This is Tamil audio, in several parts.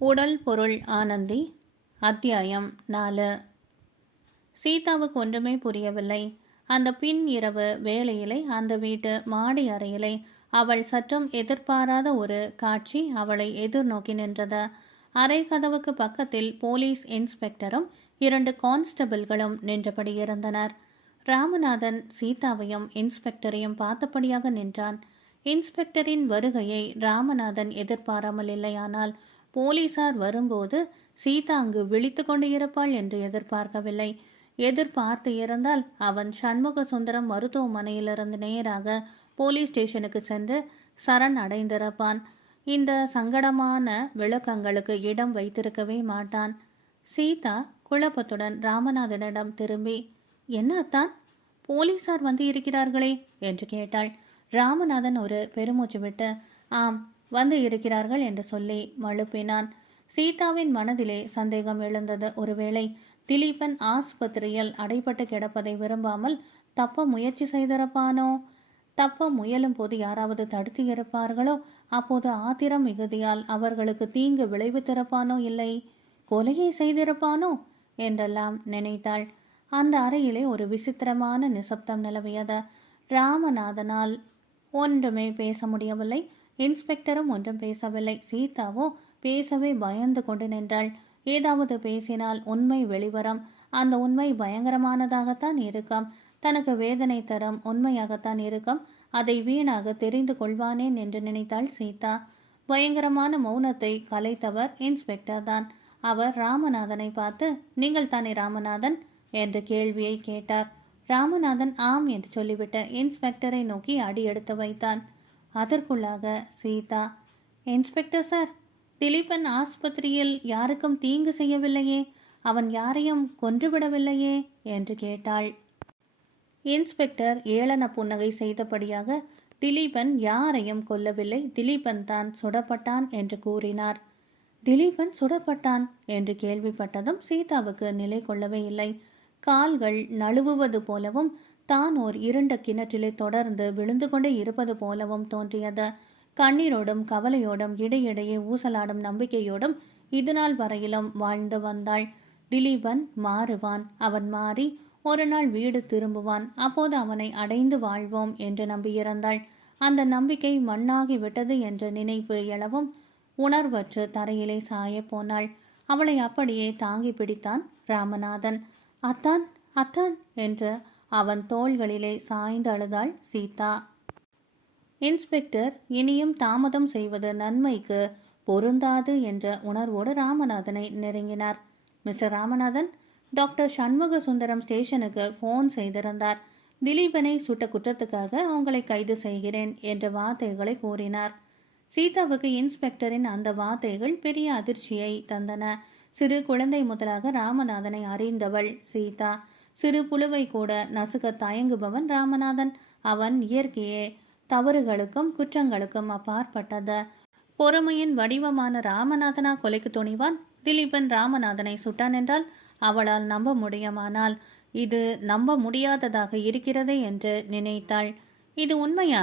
உடல் பொருள் ஆனந்தி. அத்தியாயம் 4. சீதாவுக்கு ஒன்றுமே புரியவில்லை. அந்த பின் இரவு வேளையிலே அந்த வீட்டு மாடி அறையிலே அவள் சற்றும் எதிர்பாராத ஒரு காட்சி அவளை எதிர்நோக்கி நின்றது. அறை கதவுக்கு பக்கத்தில் போலீஸ் இன்ஸ்பெக்டரும் 2 கான்ஸ்டபிள்களும் நின்றபடி இருந்தனர். ராமநாதன் சீதாவையும் இன்ஸ்பெக்டரையும் பார்த்தபடியாக நின்றான். இன்ஸ்பெக்டரின் வருகையை ராமநாதன் எதிர்பாராமல் இல்லையானால் போலீசார் வரும்போது சீதா அங்கு விழித்து கொண்டு இருப்பாள் என்று எதிர்பார்க்கவில்லை. எதிர்பார்த்து இருந்தால் அவன் சண்முக சுந்தரம் மருத்துவமனையிலிருந்து நேராக போலீஸ் ஸ்டேஷனுக்கு சென்று சரண் அடைந்திருப்பான். இந்த சங்கடமான விளக்கங்களுக்கு இடம் வைத்திருக்கவே மாட்டான். சீதா குழப்பத்துடன் ராமநாதனிடம் திரும்பி, என்ன அத்தான், போலீசார் வந்து இருக்கிறார்களே என்று கேட்டாள். ராமநாதன் ஒரு பெருமூச்சு விட்டு, ஆம், வந்து இருக்கிறார்கள் என்று சொல்லி மழுப்பினான். சீதாவின் மனதிலே சந்தேகம் எழுந்தது. ஒருவேளை திலீபன் ஆஸ்பத்திரியில் அடைபட்டு கிடப்பதை விரும்பாமல் தப்ப முயற்சி செய்திருப்பானோ? தப்ப முயலும் போது யாராவது தடுத்து இருப்பார்களோ? அப்போது ஆத்திரம் மிகுதியால் அவர்களுக்கு தீங்கு விளைவித்திருப்பானோ? இல்லை, கொலையை செய்திருப்பானோ என்றெல்லாம் நினைத்தாள். அந்த அறையிலே ஒரு விசித்திரமான நிசப்தம் நிலவியது. ராமநாதனால் ஒன்றுமே பேச முடியவில்லை. இன்ஸ்பெக்டரும் ஒன்றும் பேசவில்லை. சீதாவோ பேசவே பயந்து கொண்டு நின்றாள். ஏதாவது பேசினால் உண்மை வெளிவரும். அந்த உண்மை பயங்கரமானதாகத்தான் இருக்கும். தனக்கு வேதனை தரும் உண்மையாகத்தான் இருக்கும். அதை வீணாக தெரிந்து கொள்வானேன் என்று நினைத்தாள் சீதா. பயங்கரமான மௌனத்தை கலைத்தவர் இன்ஸ்பெக்டர் தான். அவர் ராமநாதனை பார்த்து, நீங்கள் தானே ராமநாதன் என்று கேள்வியை கேட்டார். ராமநாதன் ஆம் என்று சொல்லிவிட்ட இன்ஸ்பெக்டரை நோக்கி அடி எடுத்து வைத்தான். அதற்குள்ளாக சீதா, இன்ஸ்பெக்டர் சார், திலீபன் ஆஸ்பத்திரியில் யாருக்கும் தீங்கு செய்யவில்லையே, அவன் யாரையும் கொன்றுவிடவில்லையே என்று கேட்டாள். இன்ஸ்பெக்டர் ஏளன புன்னகை செய்தபடியாக, திலீபன் யாரையும் கொல்லவில்லை, திலீபன் தான் சுடப்பட்டான் என்று கூறினார். திலீபன் சுடப்பட்டான் என்று கேள்விப்பட்டதும் சீதாவுக்கு நிலை கொள்ளவே இல்லை. கால்கள் நழுவுவது போலவும் தான் ஓர் இருண்ட கிணற்றிலே தொடர்ந்து விழுந்து கொண்டே இருப்பது போலவும் தோன்றியது. கண்ணீரோடும் கவலையோடும் இடையிடையே ஊசலாடும் நம்பிக்கையோடும் இதுநாள் வரையிலும் வாழ்ந்து வந்தாள். திலீபன் மாறுவான், அவன் மாறி ஒரு நாள் வீடு திரும்புவான், அப்போது அவனை அடைந்து வாழ்வோம் என்று நம்பியிருந்தாள். அந்த நம்பிக்கை மண்ணாகி விட்டது என்ற நினைப்பு எழவும் உணர்வற்று தரையிலே சாய போனாள். அவளை அப்படியே தாங்கி பிடித்தான் ராமநாதன். அத்தான், அத்தான் என்று அவன் தோள்களிலே சாய்ந்து அழுதாள் சீதா. இன்ஸ்பெக்டர் இனியும் தாமதம் செய்வது நன்மைக்கு பொருந்தாது என்ற உணர்வோடு ராமநாதனை நெருங்கினார். மிஸ்டர் ராமநாதன், டாக்டர் சண்முக சுந்தரம் ஸ்டேஷனுக்கு ஃபோன் செய்திருந்தார். திலீபனை சுட்ட குற்றத்துக்காக உங்களை கைது செய்கிறேன் என்ற வார்த்தைகளை கூறினார். சீதாவுக்கு இன்ஸ்பெக்டரின் அந்த வார்த்தைகள் பெரிய அதிர்ச்சியை தந்தன. சிறு குழந்தை முதலாக ராமநாதனை அறிந்தவள் சீதா. சிறு புழுவை கூட நசுக்க தயங்குபவன் ராமநாதன். அவன் இயற்கையே தவறுகளுக்கும் குற்றங்களுக்கும் அப்பாற்பட்டது. பொறுமையின் வடிவமான ராமநாதனா கொலைக்கு துணிவான்? திலீபன் ராமநாதனை சுட்டான் என்றால் அவளால் நம்ப முடியுமானால் இது நம்ப முடியாததாக இருக்கிறதே என்று நினைத்தாள். இது உண்மையா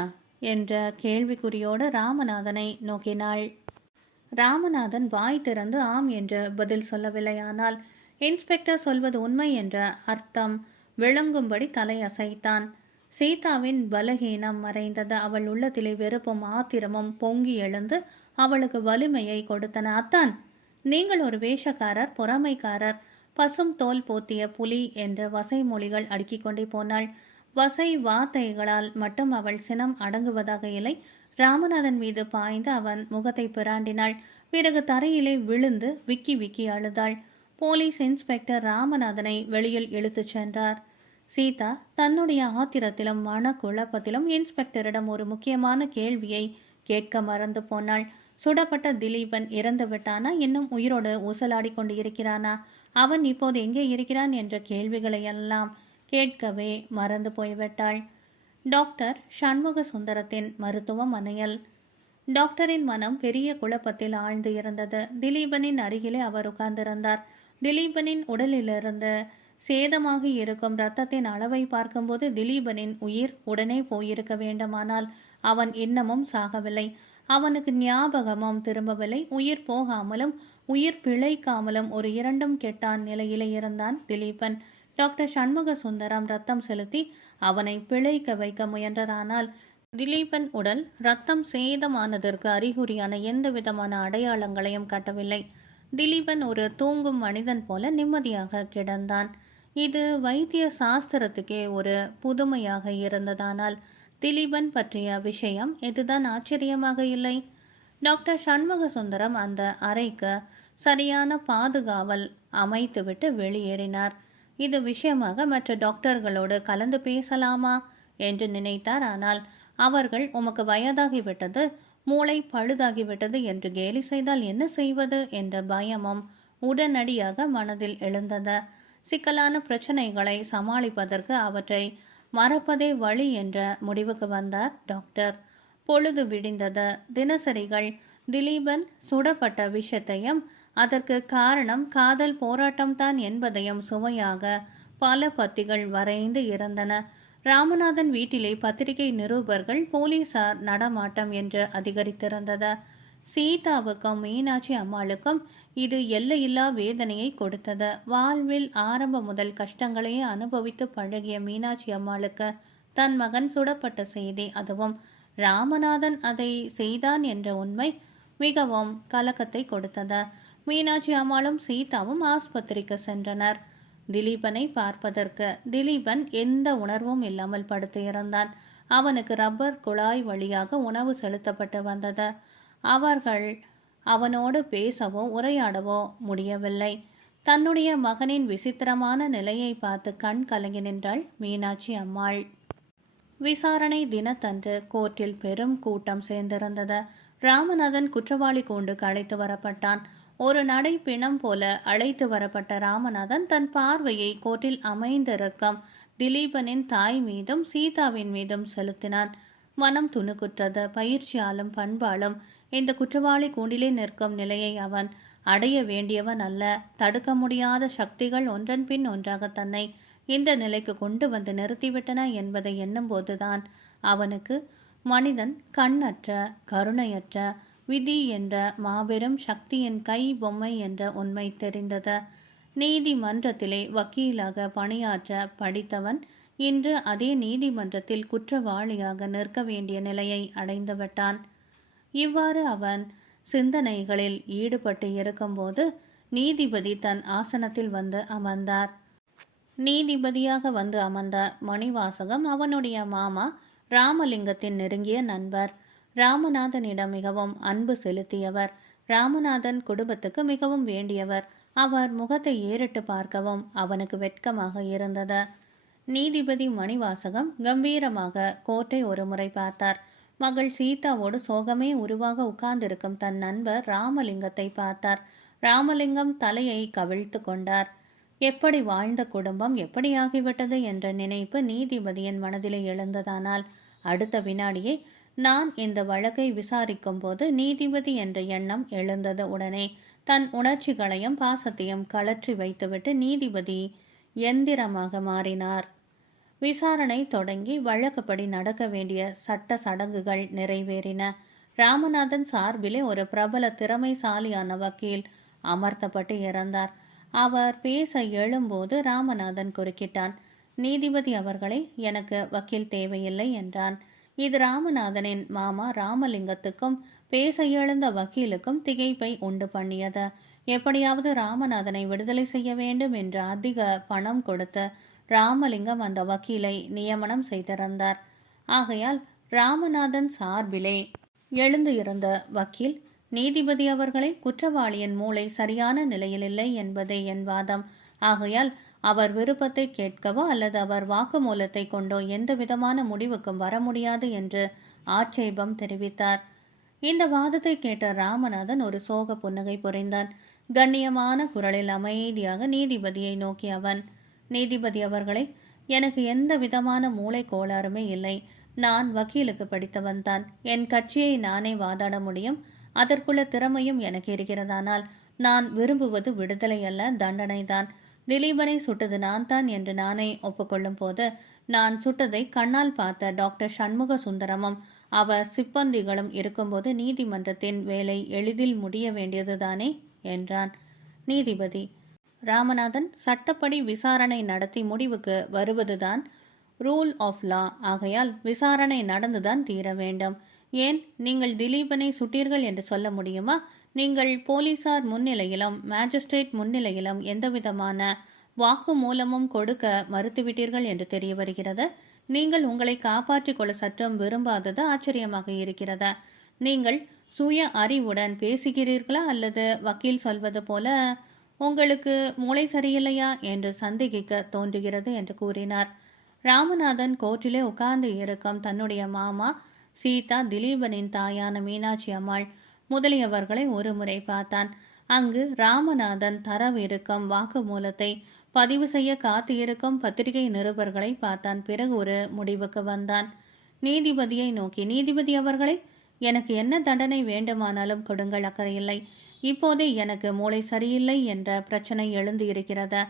என்ற கேள்விக்குறியோடு ராமநாதனை நோக்கினாள். ராமநாதன் வாய் திறந்து ஆம் என்று பதில் சொல்லவில்லையானால் இன்ஸ்பெக்டர் சொல்வது உண்மை என்ற அர்த்தம் விளங்கும்படி தலையசைத்தான். சீதாவின் பலகீனம் மறைந்தது. அவள் உள்ளத்திலே வெறுப்பும் ஆத்திரமும் பொங்கி எழுந்து அவளுக்கு வலிமையை கொடுத்தன. அத்தான், நீங்கள் ஒரு வேஷக்காரர், பொறாமைக்காரர், பசும் தோல் போத்திய புலி என்ற வசை மொழிகள் அடுக்கிக் கொண்டே போனாள். வசை வார்த்தைகளால் மட்டும் அவள் சினம் அடங்குவதாக இல்லை. ராமநாதன் மீது பாய்ந்து அவன் முகத்தை பிராண்டினாள். பிறகு தரையிலே விழுந்து விக்கி விக்கி அழுதாள். போலீஸ் இன்ஸ்பெக்டர் ராமநாதனை வெளியில் இழுத்துச் சென்றார். சீதா தன்னுடைய ஆத்திரத்திலும் மன குழப்பத்திலும் இன்ஸ்பெக்டரிடம் ஒரு முக்கியமான கேள்வியை கேட்க மறந்து போனாள். சுடப்பட்ட திலீபன் இறந்து விட்டானா, இன்னும் உயிரோடு ஊசலாடி கொண்டு இருக்கிறானா, அவன் இப்போது எங்கே இருக்கிறான் என்ற கேள்விகளை எல்லாம் கேட்கவே மறந்து போய்விட்டாள். டாக்டர் சண்முக சுந்தரத்தின் மருத்துவமனையில் டாக்டரின் மனம் பெரிய குழப்பத்தில் ஆழ்ந்து இருந்தது. திலீபனின் அருகிலே அவர் உட்கார்ந்திருந்தார். திலீபனின் உடலிலிருந்து சேதமாகி இருக்கும் இரத்தத்தின் அளவை பார்க்கும்போது திலீபனின் உயிர் உடனே போயிருக்க வேண்டுமானால் அவன் இன்னமும் சாகவில்லை. அவனுக்கு ஞாபகமும் திரும்பவில்லை. உயிர் போகாமலும் உயிர் பிழைக்காமலும் ஒரு இரண்டும் கெட்டான் நிலையிலே இருந்தான் திலீபன். டாக்டர் சண்முக சுந்தரம் ரத்தம் செலுத்தி அவனை பிழைக்க வைக்க முயன்றானால் திலீபன் உடல் ரத்தம் சேதமானதற்கு அறிகுறியான எந்த விதமான அடையாளங்களையும் காட்டவில்லை. திலீபன் ஒரு தூங்கும் மனிதன் போல நிம்மதியாக கிடந்தான். இது வைத்திய சாஸ்திரத்துக்கே ஒரு புதுமையாக இருந்ததானால் திலீபன் பற்றிய விஷயம் இதுதான் ஆச்சரியமாக இல்லை. டாக்டர் சண்முக சுந்தரம் அந்த அறைக்கு சரியான பாதுகாவல் அமைத்துவிட்டு வெளியேறினார். இது விஷயமாக மற்ற டாக்டர்களோடு கலந்து பேசலாமா என்று நினைத்தார். ஆனால் அவர்கள் உமக்கு வயதாகிவிட்டது, மூளை பழுதாகிவிட்டது என்று கேலி செய்தால் என்ன செய்வது என்ற பயமும் உடனடியாக மனதில் எழுந்தது. சிக்கலான பிரச்சனைகளை சமாளிப்பதற்கு அவற்றை மறப்பதே வழி என்ற முடிவுக்கு வந்தார் டாக்டர். பொழுது விடிந்தது. தினசரிகள் திலீபன் சுடப்பட்ட விஷயத்தையும் அதற்கு காரணம் காதல் போராட்டம்தான் என்பதையும் சுவையாக பல பத்திகள் வரைந்து இருந்தன. ராமநாதன் வீட்டிலே பத்திரிகை நிருபர்கள் போலீசார் நடமாட்டம் என்று அதிகரித்திருந்தது. சீதாவுக்கும் மீனாட்சி அம்மாளுக்கும் இது எல்லையில்லா வேதனையை கொடுத்தது. வாழ்வில் ஆரம்பம் முதல் கஷ்டங்களையே அனுபவித்து பழகிய மீனாட்சி அம்மாளுக்கு தன் மகன் சுடப்பட்ட செய்தி, அதுவும் ராமநாதன் அதை செய்தான் என்ற உண்மை மிகவும் கலக்கத்தை கொடுத்தது. மீனாட்சி அம்மாளும் சீதாவும் ஆஸ்பத்திரிக்கு சென்றனர். திலீபனை பார்ப்பதற்கு. திலீபன் எந்த உணர்வும் இல்லாமல் படுத்து இருந்தான். அவனுக்கு ரப்பர் குழாய் வழியாக உணவு செலுத்தப்பட்டு வந்தது. அவர்கள் அவனோடு பேசவோ உரையாடவோ முடியவில்லை. தன்னுடைய மகனின் விசித்திரமான நிலையை பார்த்து கண் கலங்கி நின்றாள் மீனாட்சி அம்மாள். விசாரணை தினத்தன்று கோர்ட்டில் பெரும் கூட்டம் சேர்ந்திருந்தது. ராமநாதன் குற்றவாளி கூண்டுக்கு அழைத்து வரப்பட்டான். ஒரு நடை பிணம் போல அழைத்து வரப்பட்ட ராமநாதன் தன் பார்வையை கோர்ட்டில் அமைந்திருக்கும் திலீபனின் தாய் மீதும் சீதாவின் மீதும் செலுத்தினான். மனம் துணுக்குற்றது. பயிற்சியாலும் பண்பாலும் இந்த குற்றவாளி கூண்டிலே நிற்கும் நிலையை அவன் அடைய வேண்டியவன் அல்ல. தடுக்க முடியாத சக்திகள் ஒன்றன் பின் ஒன்றாக தன்னை இந்த நிலைக்கு கொண்டு வந்து நிறுத்திவிட்டன என்பதை எண்ணும் போதுதான் அவனுக்கு மனிதன் கண்ணற்ற, கருணையற்ற, விதி என்ற மாபெரும் சக்தியின் கை பொம்மை என்ற உண்மை தெரிந்தது. நீதிமன்றத்திலே வக்கீலாக பணியாற்ற படித்தவன் இன்று அதே நீதிமன்றத்தில் குற்றவாளியாக நிற்க வேண்டிய நிலையை அடைந்துவிட்டான். இவ்வாறு அவன் சிந்தனைகளில் ஈடுபட்டு இருக்கும்போது நீதிபதி தன் ஆசனத்தில் வந்து அமர்ந்தார். நீதிபதியாக வந்து அமர்ந்த மணிவாசகம் அவனுடைய மாமா ராமலிங்கத்தின் நெருங்கிய நண்பர். ராமநாதனிடம் மிகவும் அன்பு செலுத்தியவர். ராமநாதன் குடும்பத்துக்கு மிகவும் வேண்டியவர். அவர் முகத்தை ஏறிட்டு பார்க்கவும் அவனுக்கு வெட்கமாக இருந்தது. நீதிபதி மணிவாசகம் கம்பீரமாக கோர்ட்டை ஒரு முறை பார்த்தார். மகள் சீதாவோடு சோகமே உருவாக உட்கார்ந்திருக்கும் தன் நண்பர் ராமலிங்கத்தை பார்த்தார். ராமலிங்கம் தலையை கவிழ்த்து கொண்டார். எப்படி வாழ்ந்த குடும்பம் எப்படியாகிவிட்டது என்ற நினைப்பு நீதிபதியின் மனதிலே எழுந்ததானால் அடுத்த வினாடியே நான் இந்த வழக்கை விசாரிக்கும் போது நீதிபதி என்ற எண்ணம் எழுந்தது. உடனே தன் உணர்ச்சிகளையும் பாசத்தையும் கலற்றி வைத்துவிட்டு நீதிபதி எந்திரமாக மாறினார். விசாரணை தொடங்கி வழக்கப்படி நடக்க வேண்டிய சட்ட சடங்குகள் நிறைவேறின. ராமநாதன் சார்பிலே ஒரு பிரபல திறமைசாலியான வக்கீல் அமர்த்தப்பட்டு இருந்தார். அவர் பேச எழும்போது ராமநாதன் குறுக்கிட்டான். நீதிபதி அவர்களே, எனக்கு வக்கீல் தேவையில்லை என்றான். இது ராமநாதனின் மாமா ராமலிங்கத்துக்கும் பேச எழுந்த வக்கீலுக்கும் திகைப்பை உண்டு பண்ணியது. எப்படியாவது ராமநாதனை விடுதலை செய்ய வேண்டும் என்று அதிக பணம் கொடுத்து ராமலிங்கம் அந்த வக்கீலை நியமனம் செய்திருந்தார். ஆகையால் ராமநாதன் சார்பிலே எழுந்து இருந்த வக்கீல், நீதிபதி அவர்களை, குற்றவாளியின் மூளை சரியான நிலையில் இல்லை என்பதே என் வாதம். ஆகையால் அவர் விருப்பத்தை கேட்கவோ அல்லது அவர் வாக்குமூலத்தை கொண்டோ எந்த விதமான முடிவுக்கும் வர முடியாது என்று ஆட்சேபம் தெரிவித்தார். இந்த வாதத்தை கேட்ட ராமநாதன் ஒரு சோக புன்னகை புரிந்தான். கண்ணியமான குரலில் அமைதியாக நீதிபதியை நோக்கி அவன், நீதிபதி அவர்களே, எனக்கு எந்த விதமான மூளை கோளாறுமே இல்லை. நான் வக்கீலுக்கு படித்தவன்தான். என் கட்சியை நானே வாதாட முடியும். அதற்குள்ள திறமையும் எனக்கு இருக்கிறதானால் நான் விரும்புவது விடுதலை அல்ல, தண்டனைதான். திலீபனை சுட்டது நான் தான் என்று நானே ஒப்புக்கொள்ளும் போது நான் சுட்டதை கண்ணால் பார்த்த டாக்டர் சண்முக சுந்தரமும் அவர் சிப்பந்திகளும் இருக்கும்போது நீதிமன்றத்தின் வேலை எளிதில் முடிய வேண்டியதுதானே என்றான். நீதிபதி: ராமநாதன், சட்டப்படி விசாரணை நடத்தி முடிவுக்கு வருவதுதான் ரூல் ஆஃப் லா. ஆகையால் விசாரணை நடந்துதான் தீர வேண்டும். ஏன், நீங்கள் திலீபனை சுட்டீர்கள் என்று சொல்ல முடியுமா? நீங்கள் போலீசார் முன்னிலையிலும் மேஜிஸ்ட்ரேட் முன்னிலையிலும் எந்தவிதமான வாக்குமூலமும் கொடுக்க மறுத்துவிட்டீர்கள் என்று தெரிய வருகிறது. நீங்கள் உங்களை காப்பாற்றிக் கொள்ள சற்றும் விரும்பாதது ஆச்சரியமாக இருக்கிறதா? நீங்கள் சுய அறிவுடன் பேசுகிறீர்களா, அல்லது வக்கீல் சொல்வது போல உங்களுக்கு மூளை சரியில்லையா என்று சந்தேகிக்க தோன்றுகிறது என்று கூறினார். ராமநாதன் கோர்ட்டிலே உட்கார்ந்து இருக்கும் தன்னுடைய மாமா, சீதா, திலீபனின் தாயான மீனாட்சி அம்மாள் முதலியவர்களை ஒரு முறை பார்த்தான். அங்கு ராமநாதன் தரவிருக்கும் வாக்குமூலத்தை பதிவு செய்ய காத்து இருக்கும் பத்திரிகை நிருபர்களை பார்த்தான். பிறகு ஒரு முடிவுக்கு வந்தான். நீதிபதியை நோக்கி, நீதிபதி அவர்களே, எனக்கு என்ன தண்டனை வேண்டுமானாலும் கொடுங்கள், அக்கறையில்லை. இப்போதே எனக்கு மூளை சரியில்லை என்ற பிரச்சனை எழுந்து இருக்கிறதா?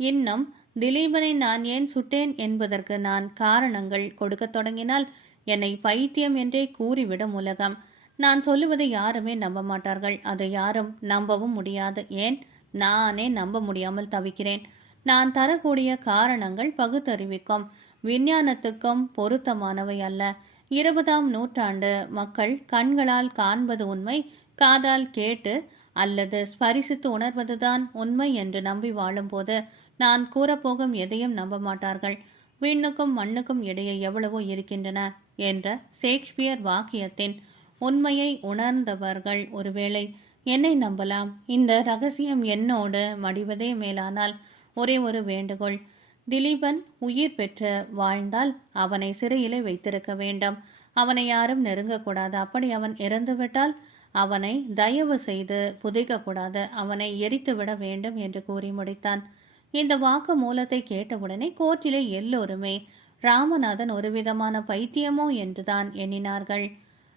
இன்னும் திலீபனை நான் ஏன் சுட்டேன் என்பதற்கு நான் காரணங்கள் கொடுக்க தொடங்கினால் என்னை பைத்தியம் என்றே கூறிவிடும் உலகம். நான் சொல்லுவதை யாருமே நம்ப மாட்டார்கள். அதை யாரும் நம்பவும் முடியாது. ஏன், நானே நம்ப முடியாமல் தவிக்கிறேன். நான் தரக்கூடிய காரணங்கள் பகுத்தறிவிக்கும் விஞ்ஞானத்துக்கும் பொருத்தமானவை அல்ல. 20ஆம் நூற்றாண்டு மக்கள் கண்களால் காண்பது உண்மை, காதால் கேட்டு அல்லது ஸ்பரிசித்து உணர்வதுதான் உண்மை என்று நம்பி வாழும்போது நான் கூறப்போகும் எதையும் நம்ப மாட்டார்கள். விண்ணுக்கும் மண்ணுக்கும் இடையே எவ்வளவோ இருக்கின்றன என்ற ஷேக்ஸ்பியர் வாக்கியத்தின் உண்மையை உணர்ந்தவர்கள் ஒருவேளை என்னை நம்பலாம். இந்த ரகசியம் என்னோடு மடிவதே மேலானால் ஒரே ஒரு வேண்டுகோள்: திலீபன் உயிர் பெற்று வாழ்ந்தால் அவனை சிறையிலே வைத்திருக்க வேண்டும். அவனை யாரும் நெருங்கக்கூடாது. அப்படி அவன் இறந்துவிட்டால் அவனை தயவு செய்து புதைக்கக்கூடாது. அவனை எரித்துவிட வேண்டும் என்று கூறி முடித்தான். இந்த வாக்கு மூலத்தை கேட்டவுடனே கோர்ட்டிலே எல்லோருமே ராமநாதன் ஒரு விதமான பைத்தியமோ என்றுதான் எண்ணினார்கள்.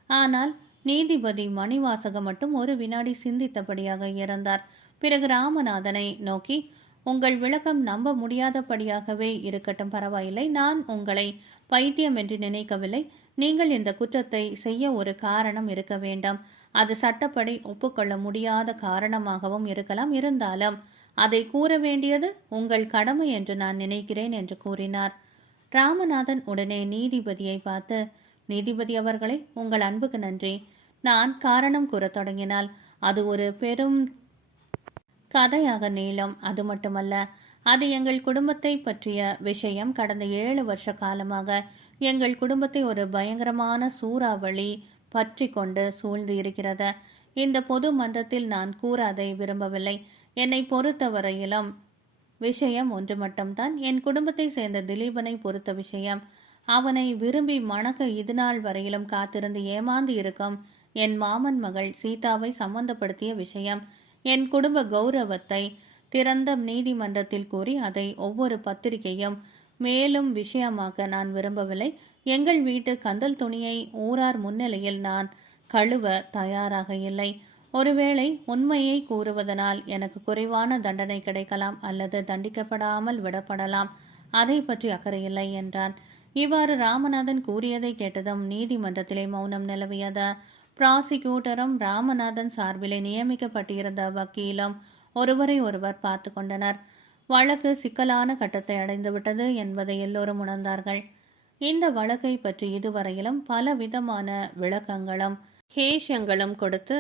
ஆனால் நீதிபதி மணிவாசகம் மட்டும் ஒரு வினாடி சிந்தித்தபடியாக இருந்தார். பிறகு ராமநாதனை நோக்கி, உங்கள் விளக்கம் நம்ப முடியாதபடியாகவே இருக்கட்டும், பரவாயில்லை. நான் உங்களை பைத்தியம் என்று நினைக்கவில்லை. நீங்கள் இந்த குற்றத்தை செய்ய ஒரு காரணம் இருக்க வேண்டும். அது சட்டப்படி ஒப்புக்கொள்ள முடியாத காரணமாகவும் இருக்கலாம். இருந்தாலும் அதை கூற வேண்டியது உங்கள் கடமை என்று நான் நினைக்கிறேன் என்று கூறினார். ராமநாதன் உடனே நீதிபதியை பார்த்து, நீதிபதி அவர்களே, உங்கள் அன்புக்கு நன்றி. நான் காரணம் கூற தொடங்கினால் அது ஒரு பெரும் கதையாக நீளும். அது மட்டுமல்ல, அது எங்கள் குடும்பத்தை பற்றிய விஷயம். கடந்த 7 வருஷ காலமாக எங்கள் குடும்பத்தை ஒரு பயங்கரமான சூறாவளி பற்றி கொண்டு சூழ்ந்து இருக்கிறது. இந்த பொது மன்றத்தில் நான் கூற அதை விரும்பவில்லை. என்னை பொறுத்தவரையிலும் விஷயம் ஒன்று மட்டும்தான். என் குடும்பத்தை சேர்ந்த திலீபனை பொறுத்த விஷயம். அவனை விரும்பி மணக்க இதுநாள் வரையிலும் காத்திருந்து ஏமாந்து இருக்கும் என் மாமன் மகள் சீதாவை சம்பந்தப்படுத்திய விஷயம். என் குடும்ப கௌரவத்தை திறந்த நீதிமன்றத்தில் கூறி அதை ஒவ்வொரு பத்திரிகையும் மேலும் விஷயமாக்க நான் விரும்பவில்லை. எங்கள் வீட்டு கந்தல் துணியை ஊரார் முன்னிலையில் நான் கழுவ தயாராக இல்லை. ஒருவேளை உண்மையை கூறுவதனால் எனக்கு குறைவான தண்டனை கிடைக்கலாம், அல்லது தண்டிக்கப்படாமல் விடப்படலாம். அதை பற்றி அக்கறையில்லை என்றான். இவ்வாறு ராமநாதன் கூறியதை கேட்டதும் நீதிமன்றத்திலே மௌனம் நிலவியது. ப்ராசிக்யூட்டரும் ராமநாதன் சார்பிலே நியமிக்கப்பட்டிருந்த வக்கீலும் ஒருவரை ஒருவர் பார்த்து கொண்டனர். வழக்கு சிக்கலான கட்டத்தை அடைந்துவிட்டது என்பதை எல்லோரும் உணர்ந்தார்கள். இந்த வழக்கை பற்றி இதுவரையிலும் பல விதமான விளக்கங்களும் ஹேஷங்களும் கொடுத்து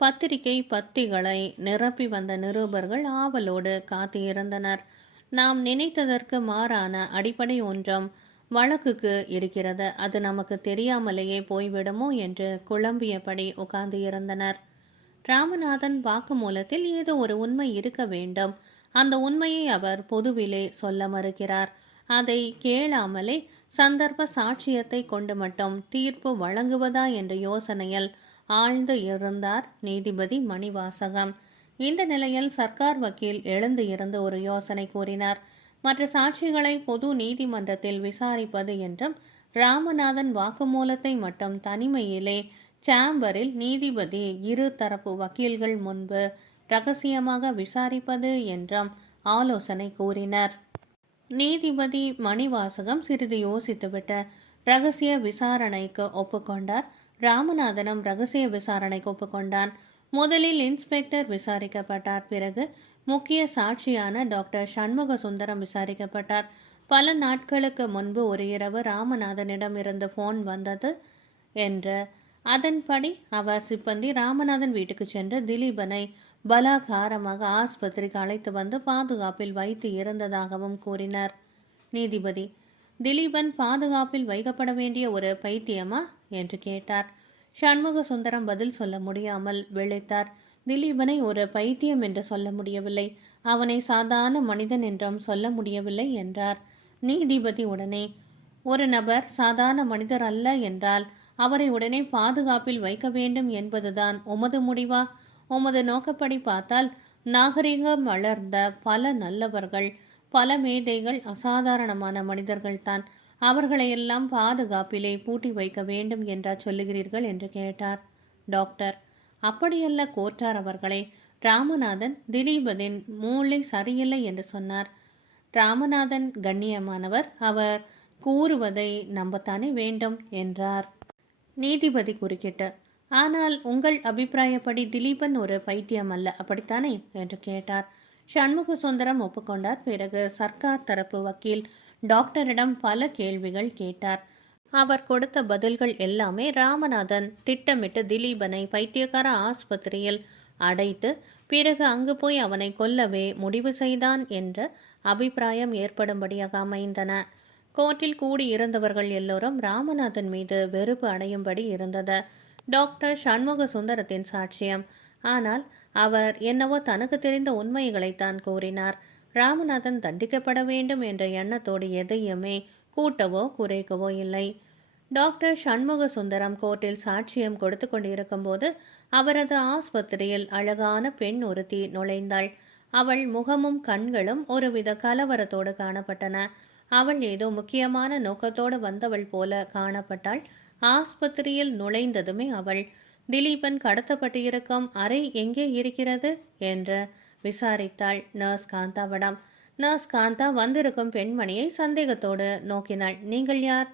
பத்திரிகை பத்திகளை நிரப்பி வந்த நிருபர்கள் ஆவலோடு காத்திருந்தனர். நாம் நினைத்ததற்கு மாறான அடிப்படை ஒன்றும் வழக்குக்கு இருக்கிறது, அது நமக்கு தெரியாமலேயே போய்விடுமோ என்று குழம்பியபடி உட்கார்ந்து இருந்தனர். ராமநாதன் வாக்குமூலத்தில் ஏதோ ஒரு உண்மை இருக்க வேண்டும். அந்த உண்மையை அவர் பொதுவிலே சொல்ல மறுக்கிறார். அதை கேளாமலே சந்தர்ப்ப சாட்சியத்தை கொண்டு மட்டும் தீர்ப்பு வழங்குவதா என்ற யோசனையில் ஆழ்ந்து இருந்தார் நீதிபதி மணிவாசகம். இந்த நிலையில் சர்க்கார் வக்கீல் எழுந்து இருந்து ஒரு யோசனை கூறினார். மற்ற சாட்சிகளை பொது நீதிமன்றத்தில் விசாரிப்பது என்றும் ராமநாதன் வாக்குமூலத்தை மட்டும் தனிமையிலே சாம்பரில் நீதிபதி இரு தரப்பு வக்கீல்கள் முன்பு ரகசியமாக விசாரிப்பது என்றும் ஆலோசனை கூறினார். நீதிபதி மணிவாசகம் சிறிது யோசித்துவிட்டு, ரகசிய விசாரணைக்கு ஒப்புக்கொண்டார். ராமநாதனும் ரகசிய விசாரணைக்கு ஒப்புக்கொண்டான். முதலில் இன்ஸ்பெக்டர் விசாரிக்கப்பட்டார். பிறகு முக்கிய சாட்சியான டாக்டர் சண்முக சுந்தரம் விசாரிக்கப்பட்டார். பல நாட்களுக்கு முன்பு ஒரு இரவு ராமநாதனிடம் இருந்து போன் வந்தது என்று அதன்படி அவர் சிப்பந்தி ராமநாதன் வீட்டுக்கு சென்று திலீபனை பலாகாரமாக ஆஸ்பத்திரிக்கு அழைத்து வந்து பாதுகாப்பில் வைத்து இருந்ததாகவும் கூறினார். நீதிபதி: திலீபன் பாதுகாப்பில் வைக்கப்பட வேண்டிய ஒரு பைத்தியமா என்று கேட்டார். சண்முக சுந்தரம் பதில் சொல்ல முடியாமல் விழித்தார். திலீபனை ஒரு பைத்தியம் என்று சொல்ல முடியவில்லை, அவனை சாதாரண மனிதன் என்றும் சொல்ல முடியவில்லை என்றார். நீதிபதி உடனே: ஒரு நபர் சாதாரண மனிதர் அல்ல என்றால் அவரை உடனே பாதுகாப்பில் வைக்க வேண்டும் என்பதுதான் உமது முடிவா? உமது நோக்கப்படி பார்த்தால் நாகரிகம் வளர்ந்த பல நல்லவர்கள், பல மேதைகள் அசாதாரணமான மனிதர்கள்தான். அவர்களையெல்லாம் பாதுகாப்பிலே பூட்டி வைக்க வேண்டும் என்றா சொல்லுகிறீர்கள் என்று கேட்டார். டாக்டர்: அப்படியல்ல கோட்டார் அவர்களே. ராமநாதன் திலீபனின் மூளை சரியில்லை என்று சொன்னார். ராமநாதன் கண்ணியமானவர், அவர் கூறுவதை நம்பத்தானே வேண்டும் என்றார். நீதிபதி குறுக்கிட்டு: ஆனால் உங்கள் அபிப்பிராயப்படி திலீபன் ஒரு பைத்தியம் அல்ல, அப்படித்தானே என்று கேட்டார். சண்முக சுந்தரம் ஒப்புக்கொண்டார். பிறகு சர்க்கார் தரப்பு வக்கீல் டாக்டரிடம் பல கேள்விகள் கேட்டார். அவர் கொடுத்த பதில்கள் எல்லாமே ராமநாதன் திட்டமிட்டு திலீபனை பைத்தியக்கார ஆஸ்பத்திரியில் அடைத்து பிறகு அங்கு போய் அவனை கொல்லவே முடிவு செய்தான் என்ற அபிப்பிராயம் ஏற்படும்படியாக அமைந்தன. கோர்ட்டில் கூடியிருந்தவர்கள் எல்லோரும் ராமநாதன் மீது வெறுப்பு அடையும்படி இருந்தது. டாக்டர் சண்முக சுந்தரத்தின் சாட்சியம். ஆனால் அவர் என்னவோ தனக்கு தெரிந்த உண்மைகளைத்தான் கூறினார். ராமநாதன் தண்டிக்கப்பட வேண்டும் என்ற எண்ணத்தோடு எதையுமே கூட்டவோ குறைக்கவோ இல்லை. டாக்டர் சண்முக சுந்தரம் கோர்ட்டில் சாட்சியம் கொடுத்து கொண்டிருக்கும் போது அவரது ஆஸ்பத்திரியில் அழகான பெண் ஒருத்தி நுழைந்தாள். அவள் முகமும் கண்களும் ஒருவித கலவரத்தோடு காணப்பட்டன. அவள் ஏதோ முக்கியமான நோக்கத்தோடு வந்தவள் போல காணப்பட்டாள். ஆஸ்பத்திரியில் நுழைந்ததுமே அவள், திலீபன் கடத்தப்பட்டிருக்கும் அறை எங்கே இருக்கிறது என்று விசாரித்தாள் நர்ஸ் காந்தாவிடம். நர்ஸ் காந்தா வந்திருக்கும் பெண்மணியை சந்தேகத்தோடு நோக்கினாள். நீங்கள் யார்?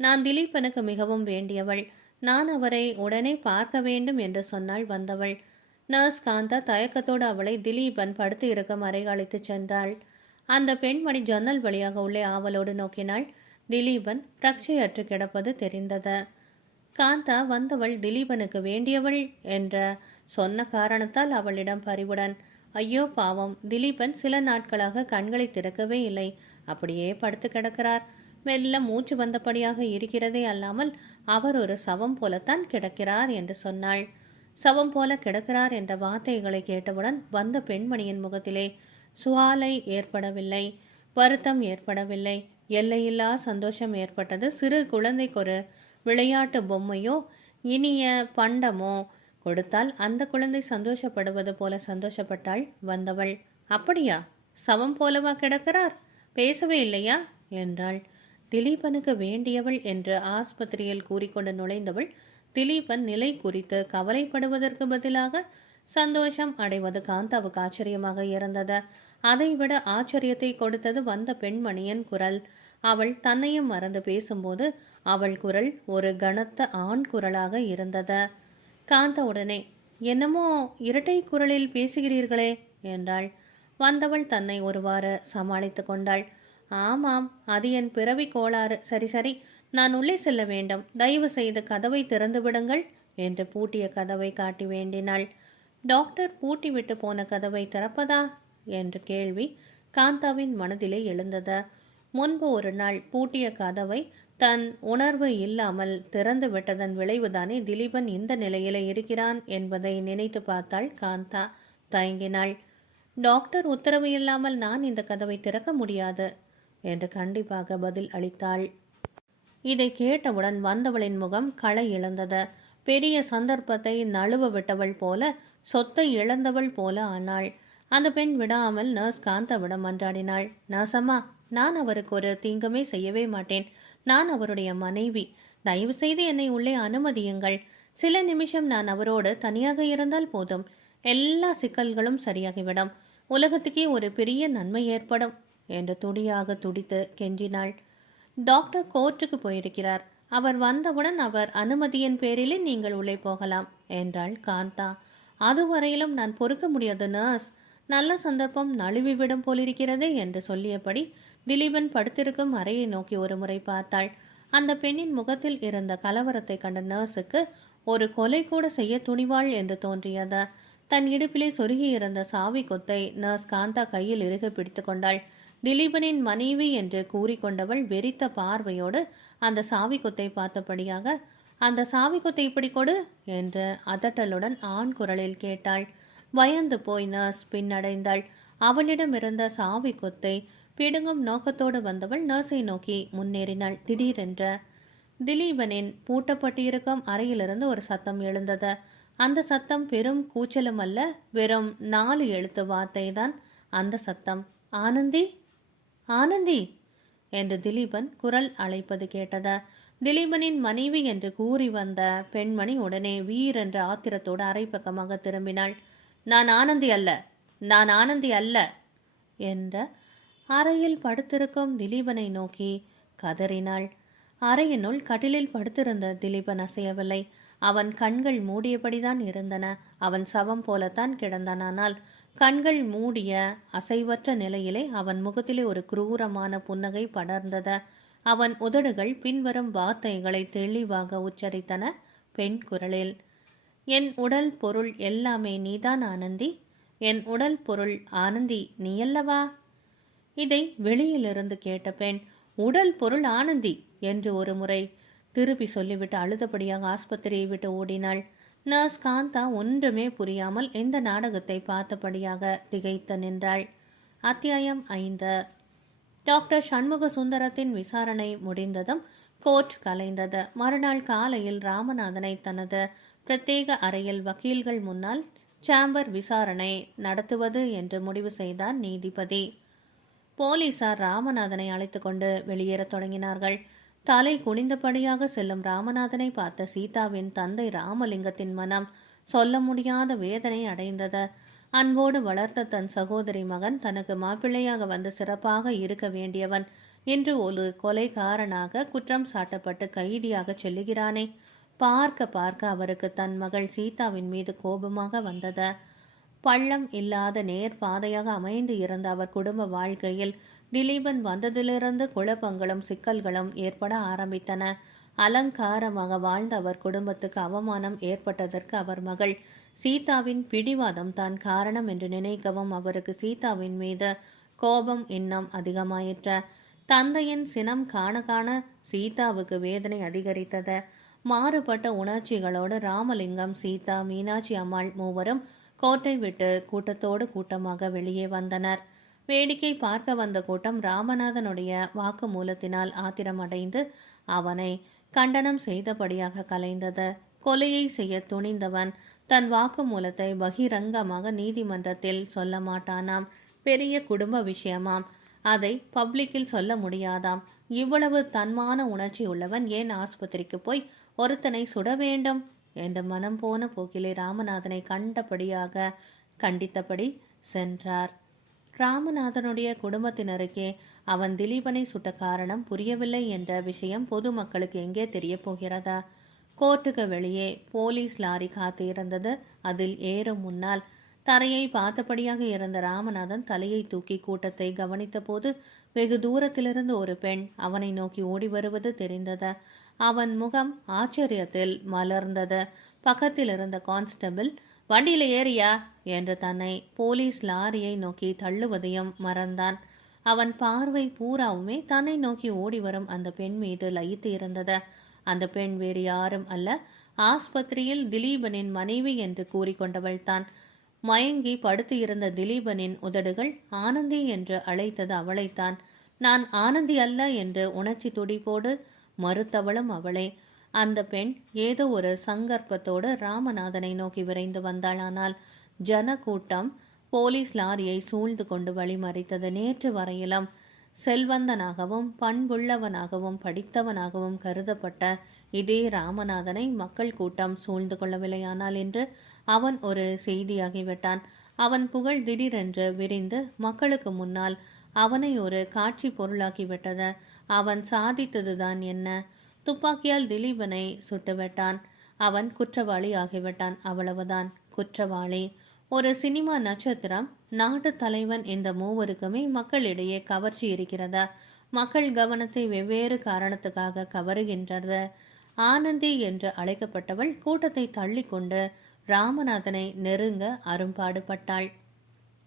நான் திலீபனுக்கு மிகவும் வேண்டியவள். நான் அவரை உடனே பார்க்க வேண்டும் என்று சொன்னாள் வந்தவள். நர்ஸ் காந்தா தயக்கத்தோடு அவளை திலீபன் படுத்து இருக்கும் அறைக்கு அழைத்துச் சென்றாள். அந்த பெண்மணி ஜன்னல் வழியாக உள்ளே ஆவலோடு நோக்கினாள். திலீபன் ரட்சையற்று கிடப்பது தெரிந்தது. காந்தா வந்தவள் திலீபனுக்கு வேண்டியவள் என்ற சொன்ன காரணத்தால் அவளிடம் பரிவுடன், ஐயோ பாவம், திலீபன் சில நாட்களாக கண்களை திறக்கவே இல்லை, அப்படியே படுத்து கிடக்கிறார். மெல்ல மூச்சு வந்தபடியாக இருக்கிறதே அல்லாமல் அவர் ஒரு சவம் போலத்தான் கிடக்கிறார் என்று சொன்னாள். சவம் போல கிடக்கிறார் என்ற வார்த்தைகளை கேட்டவுடன் வந்த பெண்மணியின் முகத்திலே சுவாலை ஏற்படவில்லை, வருத்தம் ஏற்படவில்லை, எல்லையில்லா சந்தோஷம் ஏற்பட்டது. சிறு குழந்தைக்கு ஒரு விளையாட்டு பொம்மையோ இனிய பண்டமோ கொடுத்தால் அந்த குழந்தை சந்தோஷப்படுவது போல சந்தோஷப்பட்டாள் வந்தவள். அப்படியா? சவம் போலவா கிடக்கிறார்? பேசவே இல்லையா என்றாள். திலீபனுக்கு வேண்டியவள் என்று ஆஸ்பத்திரியில் கூறிக்கொண்டு நுழைந்தவள் திலீபன் நிலை குறித்து கவலைப்படுவதற்கு பதிலாக சந்தோஷம் அடைவது காந்தாவுக்கு ஆச்சரியமாக இருந்தது. அதைவிட ஆச்சரியத்தை கொடுத்தது வந்த பெண்மணியின் குரல். அவள் தன்னையும் மறந்து பேசும்போது அவள் குரல் ஒரு கனத்த ஆண் குரலாக இருந்தது. காந்தா உடனே, என்னமோ இரட்டை குரலில் பேசுகிறீர்களே என்றாள். வந்தவள் தன்னை ஒருவாறு சமாளித்து கொண்டாள். ஆமாம், அது என் பிறவி கோளாறு. சரி சரி, நான் உள்ளே செல்ல வேண்டும், தயவு செய்து கதவை திறந்து விடுங்கள் என்று பூட்டிய கதவை காட்டி வேண்டினாள். டாக்டர் பூட்டிவிட்டு போன கதவை திறப்பதா என்ற கேள்வி காந்தாவின் மனதிலே எழுந்தது. முன்பு ஒரு நாள் பூட்டிய கதவை தன் உணர்வு இல்லாமல் திறந்து விட்டதன் விளைவுதானே திலீபன் இந்த நிலையில இருக்கிறான் என்பதை நினைத்து பார்த்தாள் காந்தா. தயங்கினாள். டாக்டர் உத்தரவு இல்லாமல் நான் இந்த கதவை திறக்க முடியாது என்று கண்டிப்பாக பதில் அளித்தாள். இதை கேட்டவுடன் வந்தவளின் முகம் களை இழந்தது. பெரிய சந்தர்ப்பத்தை நழுவ விட்டவள் போல, சொத்தை இழந்தவள் போல ஆனாள். அந்த பெண் விடாமல் நர்ஸ் காந்தாவிடம் மன்றாடினாள். நர்சம்மா, நான் அவருக்கு ஒரு தீங்குமே செய்யவே மாட்டேன். நான் அவருடைய மனைவி. தயவு செய்து என்னை உள்ளே அனுமதியுங்கள். சில நிமிஷம் நான் அவரோடு தனியாக இருந்தால் போதும், எல்லா சிக்கல்களும் சரியாகிவிடும். உலகத்துக்கே ஒரு பெரிய நன்மை ஏற்படும் என்று துடியாக துடித்து கெஞ்சினாள். டாக்டர் கோர்ட்டுக்கு போயிருக்கிறார். அவர் வந்தவுடன் அவர் அனுமதியின் பேரிலே நீங்கள் உள்ளே போகலாம் என்றாள் காந்தா. அதுவரையிலும் நான் பொறுக்க முடியாது நர்ஸ். நல்ல சந்தர்ப்பம் நழுவிவிடும் போலிருக்கிறதே என்று சொல்லியபடி திலீபன் படுத்திருக்கும் அறையை நோக்கி ஒரு முறை பார்த்தாள். அந்த பெண்ணின் முகத்தில் இருந்த கலவரத்தை கண்ட நர்ஸுக்கு ஒரு கொலை கூட செய்ய துணிவாள் என்று தோன்றியது. தன் இடுப்பிலே சொருகியிருந்த சாவி கொத்தை நர்ஸ் காந்தா கையில் இறுக பிடித்து கொண்டாள். திலீபனின் மனைவி என்று கூறிக்கொண்டவள் வெறித்த பார்வையோடு அந்த சாவி கொத்தை பார்த்தபடியாக, அந்த சாவி கொத்தை இப்படி கொடு என்று அதட்டலுடன் ஆண் குரலில் கேட்டாள். பயந்து போய் நர்ஸ் பின்னடைந்தாள். அவளிடமிருந்த சாவி கொத்தை பிடுங்கும் நோக்கத்தோடு வந்தவள் நர்ஸை நோக்கி முன்னேறினாள். திடீரென்ற திலீபனின் பூட்டப்பட்டிருக்கும் அறையிலிருந்து ஒரு சத்தம் எழுந்தது. அந்த சத்தம் பெரும் கூச்சலும் அல்ல, வெறும் 4 எழுத்து வார்த்தைதான் அந்த சத்தம். ஆனந்தி, ஆனந்தி என்று திலீபன் குரல் அழைப்பது கேட்டது. திலீபனின் மனைவி என்று கூறி வந்த பெண்மணி உடனே வீரென்ற ஆத்திரத்தோடு அரை பக்கமாக திரும்பினாள். நான் ஆனந்தி அல்ல, நான் ஆனந்தி அல்ல என்ற அறையில் படுத்திருக்கும் திலீபனை நோக்கி கதறினாள். அறையினுள் கட்டிலில் படுத்திருந்த திலீபன் அசையவில்லை. அவன் கண்கள் மூடியபடிதான் இருந்தன. அவன் சவம் போலத்தான் கிடந்தான். ஆனால் கண்கள் மூடிய அசைவற்ற நிலையிலே அவன் முகத்திலே ஒரு குரூரமான புன்னகை படர்ந்தது. அவன் உதடுகள் பின்வரும் வார்த்தைகளை தெளிவாக உச்சரித்தன பெண் குரலில். என் உடல் பொருள் எல்லாமே நீதான் ஆனந்தி. என் உடல் பொருள் ஆனந்தி நீயல்லவா? இதை வெளியிலிருந்து கேட்ட பெண் உடல் பொருள் ஆனந்தி என்று ஒரு முறை திருப்பி சொல்லிவிட்டு அழுதபடியாக ஆஸ்பத்திரியை விட்டு ஓடினாள். நர்ஸ் காந்தா ஒன்றுமே புரியாமல் இந்த நாடகத்தை பார்த்தபடியாக திகைத்து நின்றாள். அத்தியாயம் 5. டாக்டர் சண்முக சுந்தரத்தின் விசாரணை முடிந்ததும் கோர்ட் கலைந்தது. மறுநாள் காலையில் ராமநாதனை தனது பிரத்யேக அறையில் வக்கீல்கள் முன்னால் சேம்பர் விசாரணை நடத்துவது என்று முடிவு செய்தார் நீதிபதி. போலீசார் ராமநாதனை அழைத்து கொண்டு வெளியேறத் தொடங்கினார்கள். தலை குனிந்தபடியாக செல்லும் ராமநாதனை பார்த்த சீதாவின் தந்தை ராமலிங்கத்தின் மனம் சொல்ல முடியாத வேதனை அடைந்தது. அன்போடு வளர்த்த தன் சகோதரி மகன் தனக்கு மாப்பிள்ளையாக வந்து சிறப்பாக இருக்க வேண்டியவன் இன்று ஒரு கொலைகாரனாக குற்றம் சாட்டப்பட்டு கைதியாக செல்லுகிறானே. பார்க்க பார்க்க அவருக்கு தன் மகள் சீதாவின் மீது கோபமாக வந்தது. பள்ளம் இல்லாத நேர் பாதையாக அமைந்து இருந்த அவர் குடும்ப வாழ்க்கையில் திலீபன் வந்ததிலிருந்து குழப்பங்களும் சிக்கல்களும் ஏற்பட ஆரம்பித்தன. அலங்காரமாக வாழ்ந்த அவர் குடும்பத்துக்கு அவமானம் ஏற்பட்டதற்கு அவர் மகள் சீதாவின் பிடிவாதம் தான் காரணம் என்று நினைக்கவும் அவருக்கு சீதாவின் மீது கோபம் இன்னும் அதிகமாயிற்று. தந்தையின் சினம் காண காண சீதாவுக்கு வேதனை அதிகரித்தது. மாறுபட்ட உணர்ச்சிகளோடு ராமலிங்கம், சீதா, மீனாட்சி அம்மாள் மூவரும் கோட்டை விட்டு கூட்டத்தோடு கூட்டமாக வெளியே வந்தனர். வேடிக்கை பார்க்க வந்த கூட்டம் ராமநாதனுடைய வாக்குமூலத்தினால் ஆத்திரமடைந்து அவனை கண்டனம் செய்தபடியாக கலைந்தது. கொலையை செய்ய துணிந்தவன் தன் வாக்குமூலத்தை பகிரங்கமாக நீதிமன்றத்தில் சொல்ல மாட்டானாம். பெரிய குடும்ப விஷயமாம், அதை பப்ளிக்கில் சொல்ல முடியாதாம். இவ்வளவு தன்மான உணர்ச்சி உள்ளவன் ஏன் ஆஸ்பத்திரிக்கு போய் ஒருத்தனை சுட வேண்டும் என்று மனம் போன போக்கிலே ராமநாதனை கண்டபடியாக கண்டித்தபடி சென்றார். ராமநாதனுடைய குடும்பத்தினருக்கே அவன் திலீபனை சுட்ட காரணம் புரியவில்லை என்ற விஷயம் பொதுமக்களுக்கு எங்கே தெரிய போகிறதா? கோர்ட்டுக்கு வெளியே போலீஸ் லாரி காத்து இருந்தது. அதில் ஏறும் முன்னால் தரையை பார்த்தபடியாக இருந்த ராமநாதன் தலையை தூக்கி கூட்டத்தை கவனித்த போது வெகு தூரத்திலிருந்து ஒரு பெண் அவனை நோக்கி ஓடி வருவது தெரிந்தது. அவன் முகம் ஆச்சரியத்தில் மலர்ந்தது. பக்கத்தில் இருந்த கான்ஸ்டபிள் வண்டியில ஏறியா என்று தன்னை போலீஸ் லாரியை நோக்கி தள்ளுவதையும் மறந்தான். அவன் பார்வை பூராவுமே தன்னை நோக்கி ஓடி வரும் அந்த பெண் மீது லயித்து இருந்தது. அந்த பெண் வேறு யாரும் அல்ல, ஆஸ்பத்திரியில் திலீபனின் மனைவி என்று கூறிக்கொண்டவள் தான். மயங்கி படுத்து இருந்த திலீபனின் உதடுகள் ஆனந்தி என்று அழைத்தது அவளைத்தான். நான் ஆனந்தி அல்ல என்று உணர்ச்சி துடிப்போடு மறுத்தவளும் அவளே. அந்த பெண் ஏதோ ஒரு சங்கற்பத்தோடு ராமநாதனை நோக்கி விரைந்து வந்தாள். ஆனால் ஜனக்கூட்டம் போலீஸ் லாரியை சூழ்ந்து கொண்டு வழிமறித்தது. நேற்று வரையிலும் செல்வந்தனாகவும் பண்புள்ளவனாகவும் படித்தவனாகவும் கருதப்பட்ட இதே ராமநாதனை மக்கள் கூட்டம் சூழ்ந்து கொள்ளவில்லையானால் என்று அவன் ஒரு செய்தியாகிவிட்டான். அவன் புகழ் திடீரென்று விரிந்து மக்களுக்கு முன்னால் அவனை ஒரு காட்சி பொருளாக்கிவிட்டது. அவன் சாதித்ததுதான் என்ன? துப்பாக்கியால் திலீபனை சுட்டுவிட்டான். அவன் குற்றவாளி ஆகிவிட்டான். அவ்வளவுதான். குற்றவாளி. ஒரு சினிமா நட்சத்திரம், நாட்டு தலைவன். இந்த மூவருக்குமே மக்களிடையே கவர்ச்சி இருக்கிறதா? மக்கள் கவனத்தை வெவ்வேறு காரணத்துக்காக கவருகின்றது. ஆனந்தி என்று அழைக்கப்பட்டவள் கூட்டத்தை தள்ளி கொண்டு ராமநாதனை நெருங்க அரும்பாடுபட்டாள்.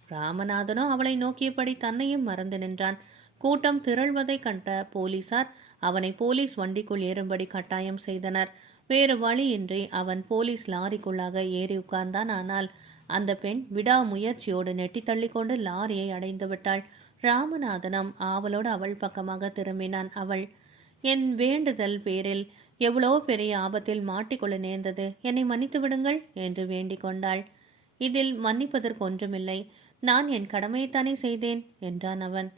ராமநாதனோ அவளை நோக்கியபடி தன்னையும் மறந்து நின்றான். கூட்டம் திரள்வதை கண்ட போலீசார் அவனை போலீஸ் வண்டிக்குள் ஏறும்படி கட்டாயம் செய்தனர். வேறு வழியின்றி அவன் போலீஸ் லாரிக்குள்ளாக ஏறி உட்கார்ந்தான். ஆனால் அந்த பெண் விடாமுயற்சியோடு நெட்டி தள்ளிக்கொண்டு லாரியை அடைந்து விட்டாள். ராமநாதனம் ஆவலோடு அவள் பக்கமாக திரும்பினான். அவள், என் வேண்டுதல் பேரில் எவ்வளோ பெரிய ஆபத்தில் மாட்டிக்கொள்ள நேர்ந்தது, என்னை மன்னித்து விடுங்கள் என்று வேண்டிக் கொண்டாள். இதில் மன்னிப்பதற்கு ஒன்றுமில்லை, நான் என் கடமையைத்தானே செய்தேன் என்றான் அவன்.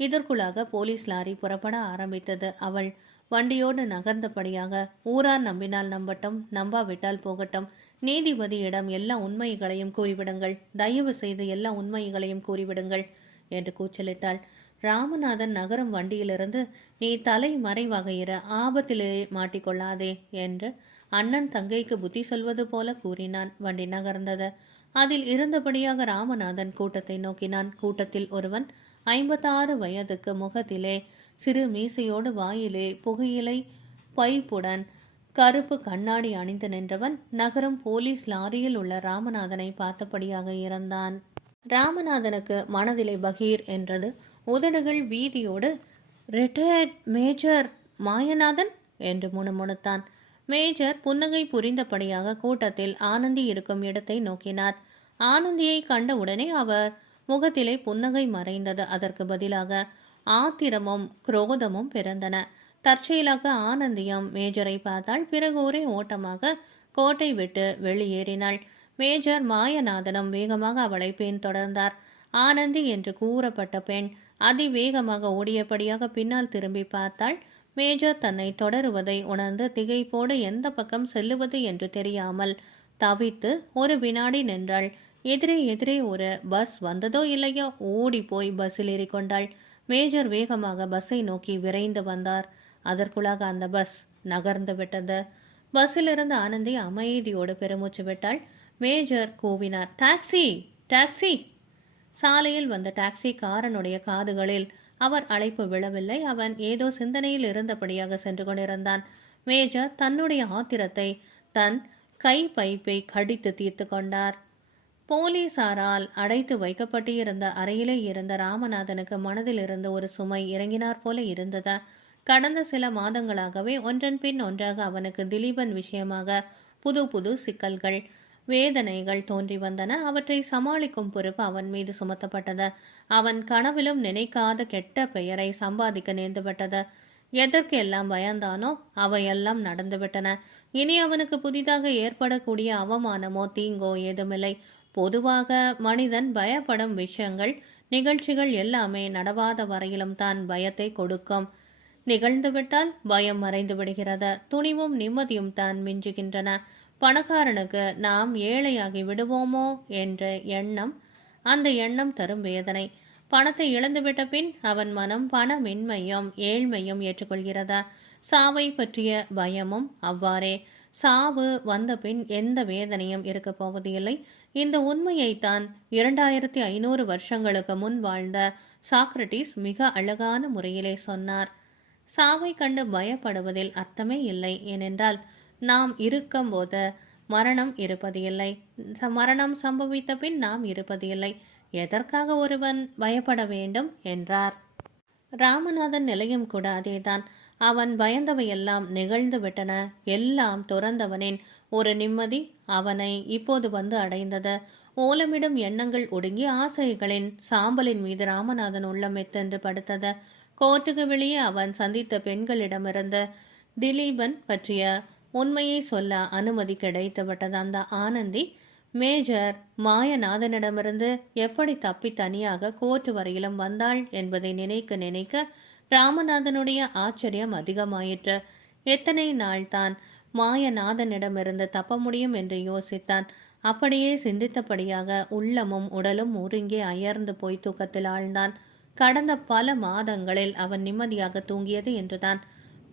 இதற்குள்ளாக போலீஸ் லாரி புறப்பட ஆரம்பித்தது. அவள் வண்டியோடு நகர்ந்தபடியாக, ஊரார் நம்பினால் நம்பட்டும், நம்பாவிட்டால் போகட்டும், நீதிபதியிடம் எல்லா உண்மைகளையும் கூறிவிடுங்கள், தயவு செய்து எல்லா உண்மைகளையும் கூறிவிடுங்கள் என்று கூச்சலிட்டாள். ராமநாதன் நகரும் வண்டியிலிருந்து, நீ தலை மறைவாக இரு, ஆபத்திலே மாட்டிக்கொள்ளாதே என்று அண்ணன் தங்கைக்கு புத்தி சொல்வது போல கூறினான். வண்டி நகர்ந்தது. அதில் இருந்தபடியாக ராமநாதன் கூட்டத்தை நோக்கினான். கூட்டத்தில் ஒருவன் 56 வயதுக்கு, முகத்திலே சிறு மீசையோடு, வாயிலே புகையிலை பைப்புடன் கருப்பு கண்ணாடி அணிந்து நின்றவன் நகரும் போலீஸ் லாரியில் உள்ள ராமநாதனை பார்த்தபடியாக இருந்தான். ராமநாதனுக்கு மனதிலே பகீர் என்றது. உதடுகள் வீதியோடு, ரிட்டையர்ட் மேஜர் மாயநாதன் என்று முணுமுணுத்தான். மேஜர் புன்னகை புரிந்தபடியாக கூட்டத்தில் ஆனந்தி இருக்கும் இடத்தை நோக்கினார். ஆனந்தியை கண்டவுடனே அவர் முகத்திலே புன்னகை மறைந்தது. அதற்கு பதிலாக ஆத்திரமும் குரோதமும் பிறந்தன. தற்செயலாக ஆனந்தியம் மேஜரை பார்த்தாள். பிறகு ஒரே ஓட்டமாக கோட்டை விட்டு வெளியேறினாள். மேஜர் மாயநாதனும் வேகமாக அவளை பின்தொடர்ந்தார். ஆனந்தி என்று கூறப்பட்ட பெண் அதிவேகமாக ஓடியபடியாக பின்னால் திரும்பி பார்த்தாள். மேஜர் தன்னை தொடருவதை உணர்ந்து திகைப்போடு எந்த பக்கம் செல்லுவது என்று தெரியாமல் தவித்து ஒரு வினாடி நின்றாள். எதிரே ஒரு பஸ் வந்ததோ இல்லையோ ஓடி போய் பஸ்ஸில் ஏறிக்கொண்டாள். மேஜர் வேகமாக பஸ்ஸை நோக்கி விரைந்து வந்தார். அதற்குள்ளாக அந்த பஸ் நகர்ந்து விட்டது. பஸ்ஸிலிருந்து ஆனந்தி அமைதியோடு பெருமூச்சு விட்டாள். மேஜர் கூவினார், டாக்ஸி, டாக்ஸி. சாலையில் வந்த டாக்ஸி காரனுடைய காதுகளில் அவர் அழைப்பு விழவில்லை. அவன் ஏதோ சிந்தனையில் இருந்தபடியாக சென்று கொண்டிருந்தான். மேஜர் தன்னுடைய ஆத்திரத்தை தன் கை பைப்பை கடித்து தீர்த்து கொண்டார். போலீசாரால் அடைத்து வைக்கப்பட்டிருந்த அறையிலே இருந்த ராமநாதனுக்கு மனதில் இருந்த ஒரு சுமை இறங்கினார் போல இருந்தது. கடந்த சில மாதங்களாகவே ஒன்றன் பின் ஒன்றாக அவனுக்கு திலீபன் விஷயமாக புது புது சிக்கல்கள், வேதனைகள் தோன்றி வந்தன. அவற்றை சமாளிக்கும் பொறுப்பு அவன் மீது சுமத்தப்பட்டது. அவன் கனவிலும் நினைக்காத கெட்ட பெயரை சம்பாதிக்க நேர்ந்துவிட்டது. எதற்கு எல்லாம் பயந்தானோ அவையெல்லாம் நடந்துவிட்டன. இனி அவனுக்கு புதிதாக ஏற்படக்கூடிய அவமானமோ தீங்கோ ஏதுமில்லை. பொதுவாக மனிதன் பயப்படும் விஷயங்கள், நிகழ்ச்சிகள் எல்லாமே நடவாத வரையிலும் தான் பயத்தை கொடுக்கும். நிகழ்ந்துவிட்டால் பயம் மறைந்து விடுகிறது. துணிவும் நிம்மதியும் தான் மிஞ்சுகின்றன. பணக்காரனுக்கு நாம் ஏழையாகி விடுவோமோ என்ற எண்ணம், அந்த எண்ணம் தரும் வேதனை. பணத்தை இழந்துவிட்ட பின் அவன் மனம் பணமின்மையும் ஏழ்மையும் ஏற்றுக்கொள்கிறதா? சாவை பற்றிய பயமும் அவ்வாறே. சாவு வந்த பின் எந்த வேதனையும் இருக்க போவதில்லை. இந்த உண்மையைத்தான் 2500 வருஷங்களுக்கு முன் வாழ்ந்த சாக்ரட்டிஸ் மிக அழகான முறையிலே சொன்னார். சாவை கண்டு பயப்படுவதில் அர்த்தமே இல்லை. ஏனென்றால் நாம் இருக்கும்போது மரணம் இருப்பது இல்லை, மரணம் சம்பவித்த பின் நாம் இருப்பது இல்லை. எதற்காக ஒருவன் பயப்பட வேண்டும் என்றார். ராமநாதன் நிலையும் கூட அதேதான். அவன் பயந்தவையெல்லாம் நிகழ்ந்து விட்டன. எல்லாம் துறந்தவனின் ஒரு நிம்மதி அவனை இப்போது வந்து அடைந்தது. ஓலமிடும் எண்ணங்கள் ஒடுங்கி ஆசைகளின் சாம்பலின் மீது ராமநாதன் உள்ளம் எத்தென்று படுத்தது. கோர்ட்டுக்கு வெளியே அவன் சந்தித்த பெண்களிடமிருந்து திலீபன் பற்றிய உண்மையை சொல்ல அனுமதி கிடைத்துவிட்டது. அந்த ஆனந்தி மேஜர் மாயநாதனிடமிருந்து எப்படி தப்பி தனியாக கோர்ட் வரையிலும் வந்தாள் என்பதை நினைக்க நினைக்க ராமநாதனுடைய ஆச்சரியம் அதிகமாயிற்று. எத்தனை நாள் தான் மாயநாதனிடமிருந்து தப்ப முடியும் என்று யோசித்தான். அப்படியே சிந்தித்தபடியாக உள்ளமும் உடலும் ஒருங்கே அயர்ந்து போய் தூக்கத்தில் ஆழ்ந்தான். கடந்த பல மாதங்களில் அவன் நிம்மதியாக தூங்கியது என்றுதான்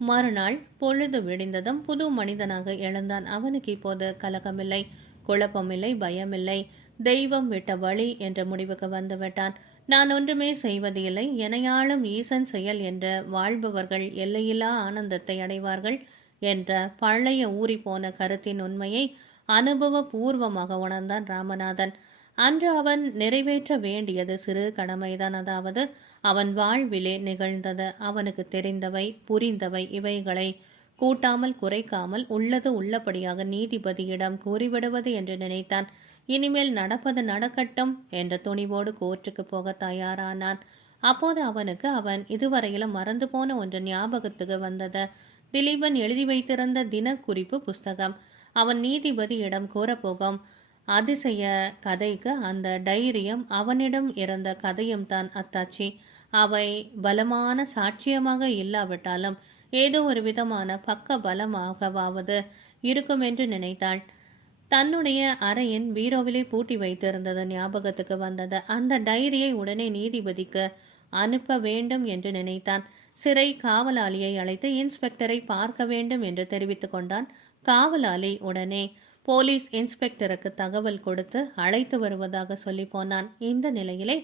மறுநாள் பொழுது விடிந்ததும் புது மனிதனாக எழுந்தான். அவனுக்கு இப்போது கலக்கமில்லை, குழப்பமில்லை, பயமில்லை. தெய்வம் விட்ட வழி என்ற முடிவுக்கு வந்துவிட்டான். நான் ஒன்றுமே செய்வது இல்லை, எனையாளும் ஈசன் செயல் என்று வாழ்பவர்கள் எல்லையில்லா ஆனந்தத்தை அடைவார்கள் என்ற பழைய ஊறிப்போன கருத்தின் உண்மையை அனுபவபூர்வமாக உணர்ந்தான் ராமநாதன். அன்று அவன் நிறைவேற்ற வேண்டியது சிறு கடமைதான். அதாவது அவன் வாழ்விலே நிகழ்ந்தது, அவனுக்கு தெரிந்தவை, புரிந்தவை, இவைகளை கூட்டாமல் குறைக்காமல் உள்ளது உள்ளபடியாக நீதிபதியிடம் கூறிவிடுவது என்று நினைத்தான். இனிமேல் நடப்பது நடக்கட்டும் என்ற துணிவோடு கோர்ட்டுக்கு போக தயாரானான். அப்போது அவனுக்கு அவன் இதுவரையிலும் மறந்து போன ஒன்று ஞாபகத்துக்கு வந்தது. திலீபன் எழுதி வைத்திருந்த தினக்குறிப்பு புஸ்தகம். அவன் நீதிபதியிடம் கூறப்போகும் அதிசய கதைக்கு அந்த டைரியும் அவனிடம் இருந்த கதையும் தான் அத்தாட்சி. அவை பலமான சாட்சியமாக இல்லாவிட்டாலும் ஏதோ ஒரு விதமான பக்க பலமாகவாவது இருக்கும் என்று நினைத்தாள். தன்னுடைய அறையின் பீரோவிலே பூட்டி வைத்திருந்தது ஞாபகத்துக்கு வந்தது. அந்த டைரியை உடனே நீதிபதிக்கு அனுப்ப வேண்டும் என்று நினைத்தான். சிறை காவலாளியை அழைத்து இன்ஸ்பெக்டரை பார்க்க வேண்டும் என்று தெரிவித்துக் கொண்டான். காவலாளி உடனே போலீஸ் இன்ஸ்பெக்டருக்கு தகவல் கொடுத்து அழைத்து வருவதாக சொல்லி போனான். இந்த நிலையிலே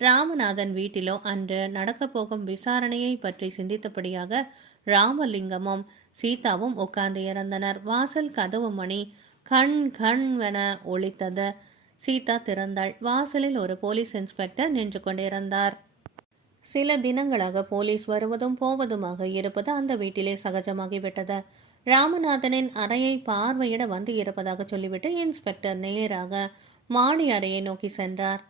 ராமநாதன் வீட்டிலோ அன்று நடக்கப் போகும் விசாரணையை பற்றி சிந்தித்தபடியாக ராமலிங்கமும் சீதாவும் உட்கார்ந்து இறந்தனர். வாசல் கதவு மணி கண் கண்வென ஒலித்தது. சீதா திறந்தாள். வாசலில் ஒரு போலீஸ் இன்ஸ்பெக்டர் நின்று கொண்டிருந்தார். சில தினங்களாக போலீஸ் வருவதும் போவதுமாக இருப்பது அந்த வீட்டிலே சகஜமாகிவிட்டது. ராமநாதனின் அறையை பார்வையிட வந்து இருப்பதாக சொல்லிவிட்டு இன்ஸ்பெக்டர் நேராக மாடி அறையை நோக்கி சென்றார்.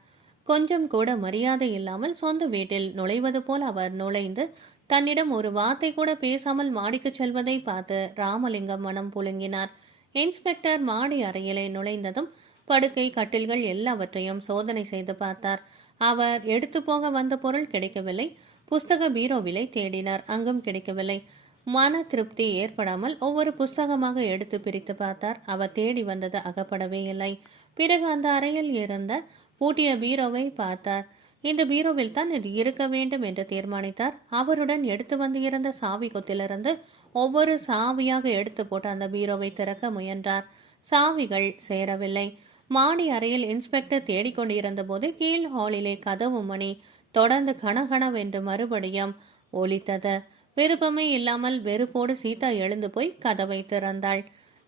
கொஞ்சம் கூட மரியாதை இல்லாமல் சொந்த வீட்டில் நுழைவது போல் அவர் நுழைந்து தன்னிடம் ஒரு வார்த்தை கூட பேசாமல் மாடிக்கு செல்வதை பார்த்து ராமலிங்கம் மனம் புழுங்கினார். இன்ஸ்பெக்டர் மாடி அறையிலே நுழைந்ததும் படுக்கை, கட்டில்கள் எல்லாவற்றையும் சோதனை செய்து பார்த்தார். அவர் எடுத்து போக வந்த பொருள் கிடைக்கவில்லை. புஸ்தக பீரோவிலை தேடினார், அங்கும் கிடைக்கவில்லை. மன திருப்தி ஏற்படாமல் ஒவ்வொரு புஸ்தகமாக எடுத்து பிரித்து பார்த்தார். அவர் தேடி வந்தது அகப்படவே இல்லை. பிறகு அந்த அறையில் இருந்த பூட்டிய பீரோவை பார்த்தார். இந்த பீரோவில் தான் இது இருக்க வேண்டும் என்று தீர்மானித்தார். அவருடன் எடுத்து வந்து இருந்த சாவி கொத்திலிருந்து ஒவ்வொரு சாவியாக எடுத்து போட்டு அந்த பீரோவை திறக்க முயன்றார். சாவிகள் சேரவில்லை. மாடி அறையில் இன்ஸ்பெக்டர் தேடிக்கொண்டிருந்த போது கீழ் ஹாலிலே கதவு மணி தொடர்ந்து கணகணவென்று மறுபடியும் ஒலித்தது. விருப்பமே இல்லாமல் வெறுப்போடு சீதா எழுந்து போய் கதவை திறந்தாள்.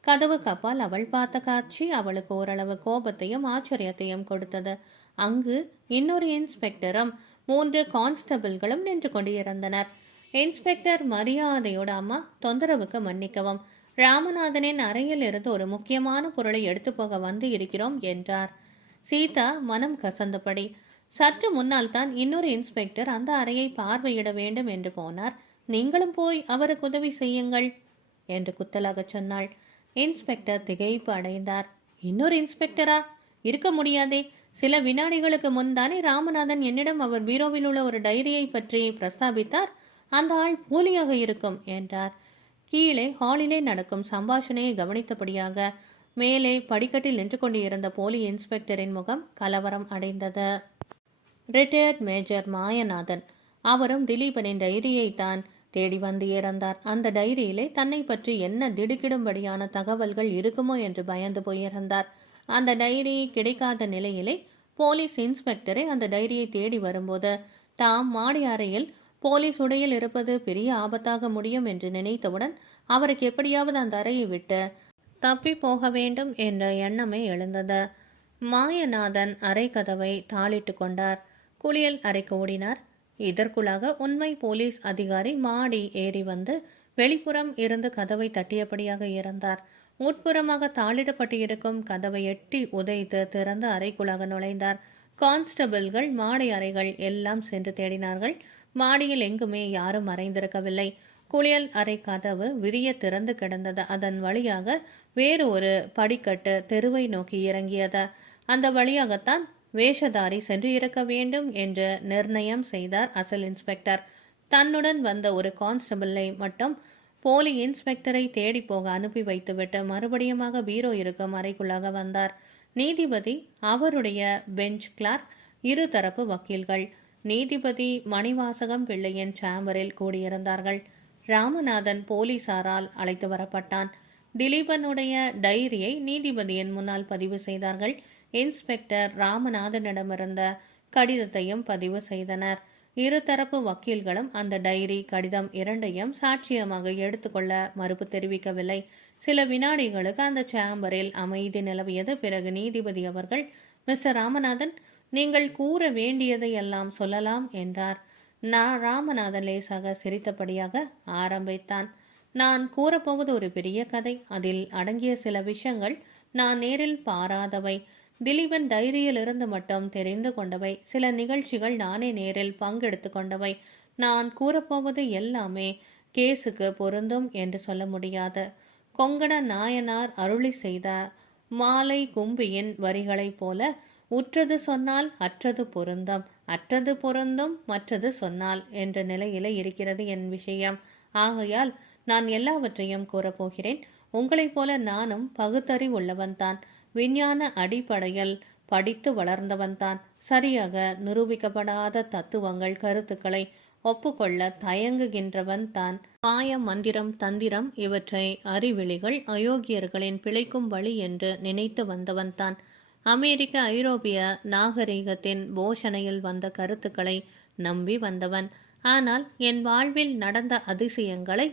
கதவு கப்பால் அவள் பார்த்த காட்சி அவளுக்கு ஓரளவு கோபத்தையும் ஆச்சரியத்தையும் கொடுத்தது. அங்கு இன்னொரு இன்ஸ்பெக்டரும் 3 கான்ஸ்டபிள்களும் நின்று கொண்டிருந்தனர். இன்ஸ்பெக்டர் மரியாதையோட, அம்மா, தொந்தரவுக்கு மன்னிக்கவும், ராமநாதனின் அறையில் இருந்து ஒரு முக்கியமான பொருளை எடுத்து போக வந்து இருக்கிறோம் என்றார். சீதா மனம் கசந்தபடி, சற்று முன்னால் தான் இன்னொரு இன்ஸ்பெக்டர் அந்த அறையை பார்வையிட வேண்டும் என்று போனார். நீங்களும் போய் அவருக்கு உதவி செய்யுங்கள் என்று குத்தலாக சொன்னாள். இன்ஸ்பெக்டர் திகைப்பு அடைந்தார். இன்னொரு இன்ஸ்பெக்டரா? இருக்க முடியாதே. சில வினாடிகளுக்கு முன்தானே ராமநாதன் என்னிடம் அவர் பீரோவில் உள்ள ஒரு டைரியை பற்றி பிரஸ்தாபித்தார். அந்த ஆள் போலியாக இருக்கும் என்றார். கீழே ஹாலிலே நடக்கும் சம்பாஷணையை கவனித்தபடியாக மேலே படிக்கட்டில் நின்று கொண்டிருந்த போலி இன்ஸ்பெக்டரின் முகம் கலவரம் அடைந்தது. Retired major Mayanathan. அவரும் திலீபனின் டைரியை தான் தேடி வந்து இறந்தார். அந்த டைரியிலே தன்னை பற்றி என்ன திடுக்கிடும்படியான தகவல்கள் இருக்குமோ என்று பயந்து போயிருந்தார். அந்த டைரி கிடைக்காத நிலையிலே போலீஸ் இன்ஸ்பெக்டரை அந்த டைரியை தேடி வரும்போது தாம் மாடி அறையில் போலீஸ் உடையில் இருப்பது பெரிய ஆபத்தாக முடியும் என்று நினைத்தவுடன் அவருக்கு எப்படியாவது அந்த அறையை விட்டு தப்பி போக வேண்டும் என்ற எண்ணமே எழுந்தது. மாயநாதன் அறை கதவை தாளிட்டு கொண்டார். குளியல் அறைக்கு ஓடினார். இதற்குள்ளாக உண்மை போலீஸ் அதிகாரி மாடி ஏறி வந்து வெளிப்புறம் இருந்து கதவை தட்டியபடியாக இருந்தார். உட்புறமாக தாளிடப்பட்டு இருக்கும் கதவை எட்டி உதைத்து திறந்து அறைக்குள்ளாக நுழைந்தார். கான்ஸ்டபிள்கள் மாடி அறைகள் எல்லாம் சென்று தேடினார்கள். மாடியில் எங்குமே யாரும் மறைந்திருக்கவில்லை. குளியல் அறை கதவு விரிய திறந்து கிடந்தது. அதன் வழியாக வேறு ஒரு படிக்கட்டு தெருவை நோக்கி இறங்கியது. அந்த வழியாகத்தான் வேஷதாரி சென்று இருக்க வேண்டும் என்று நிர்ணயம் செய்தார் அசல் இன்ஸ்பெக்டர். தன்னுடன் வந்த ஒரு கான்ஸ்டபிளை மட்டும் போலி இன்ஸ்பெக்டரை தேடி போக அனுப்பி வைத்துவிட்டு மறுபடியுமாக பீரோ இருக்கும் அறைக்குள்ளாக வந்தார். நீதிபதி, அவருடைய பெஞ்ச் கிளார்க், இருதரப்பு வக்கீல்கள், நீதிபதி மணிவாசகம் பிள்ளையின் சேம்பரில் கூடியிருந்தார்கள். ராமநாதன் போலீசாரால் அழைத்து வரப்பட்டான். திலீபனுடைய டைரியை நீதிபதியின் முன்னால் பதிவு செய்தார்கள். இன்ஸ்பெக்டர் ராமநாதனிடமிருந்த கடிதத்தையும் பதிவு செய்தனர். இருதரப்பு வக்கீல்களும் அந்த டைரி கடிதம் இரண்டையும் சாட்சியமாக எடுத்துக்கொள்ள மறுப்பு தெரிவிக்கவில்லை. சில வினாடிகளுக்கு அந்த சேம்பரில் அமைதி நிலவியது. பிறகு நீதிபதி அவர்கள், மிஸ்டர் ராமநாதன், நீங்கள் கூற வேண்டியதை எல்லாம் சொல்லலாம் என்றார். ராமநாதன் லேசாக சிரித்தபடியாக ஆரம்பித்தான். நான் கூறப்போவது ஒரு பெரிய கதை. அதில் அடங்கிய சில விஷயங்கள் நான் நேரில் பாராதவை. திலீபன் டைரியில் இருந்து மட்டும் தெரிந்து கொண்டவை. சில நிகழ்ச்சிகள் நானே நேரில் பங்கெடுத்து கொண்டவை. நான் கூறப்போவது எல்லாமே கேஸுக்கு பொருந்தும் என்று சொல்ல முடியாது. கொங்கண நாயனார் அருளி செய்த மாலை கும்பியின் வரிகளைப் போல, உற்றது சொன்னால் அற்றது பொருந்தும், அற்றது பொருந்தும் மற்றது சொன்னால் என்ற நிலையிலே இருக்கிறது என் விஷயம். ஆகையால் நான் எல்லாவற்றையும் கூறப்போகிறேன். உங்களைப் போல நானும் பகுத்தறிவுள்ளவன்தான். விஞ்ஞான அடிப்படையில் படித்து வளர்ந்தவன்தான். சரியாக நிரூபிக்கப்படாத தத்துவங்கள், கருத்துக்களை ஒப்புக்கொள்ள தயங்குகின்றவன் தான். மாய மந்திரம், தந்திரம் இவற்றை அறிவிலிகள், அயோக்கியர்களின் பிழைக்கும் வழி என்று நினைத்து வந்தவன்தான். அமெரிக்க ஐரோப்பிய நாகரிகத்தின் போஷணையில் வந்த கருத்துக்களை நம்பி வந்தவன். ஆனால் என் வாழ்வில் நடந்த அதிசயங்களை,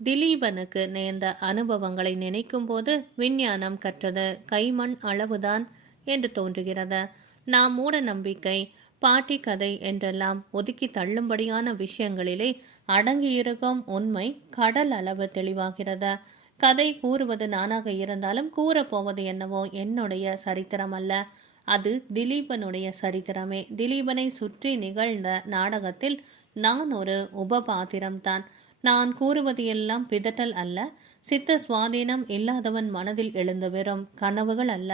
திலீபனுக்கு நேர்ந்த அனுபவங்களை நினைக்கும் போது விஞ்ஞானம் கற்றது கைமண் அளவுதான் என்று தோன்றுகிறது. நாம் மூட நம்பிக்கை, பாட்டி கதை என்றெல்லாம் ஒதுக்கி தள்ளும்படியான விஷயங்களிலே அடங்கியிருக்கும் உண்மை கடல் அளவு தெளிவாகிறது. கதை கூறுவது நானாக இருந்தாலும் கூறப்போவது என்னவோ என்னுடைய சரித்திரம் அல்ல, அது திலீபனுடைய சரித்திரமே. திலீபனை சுற்றி நிகழ்ந்த நாடகத்தில் நான் ஒரு உபபாத்திரம்தான். நான் கூறுவது எல்லாம் பிதட்டல் அல்ல, சித்த சுவாதீனம் இல்லாதவன் மனதில் எழுந்து வெறும் கனவுகள் அல்ல,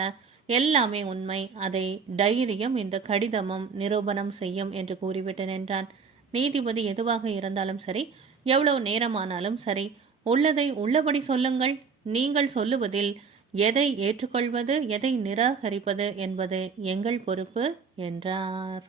எல்லாமே உண்மை. அதை டைரியும் இந்த கடிதமும் நிரூபணம் செய்யும் என்று கூறிவிட்டு நின்றான். நீதிபதி, எதுவாக இருந்தாலும் சரி, எவ்வளவு நேரமானாலும் சரி, உள்ளதை உள்ளபடி சொல்லுங்கள். நீங்கள் சொல்லுவதில் எதை ஏற்றுக்கொள்வது, எதை நிராகரிப்பது என்பது எங்கள் பொறுப்பு என்றார்.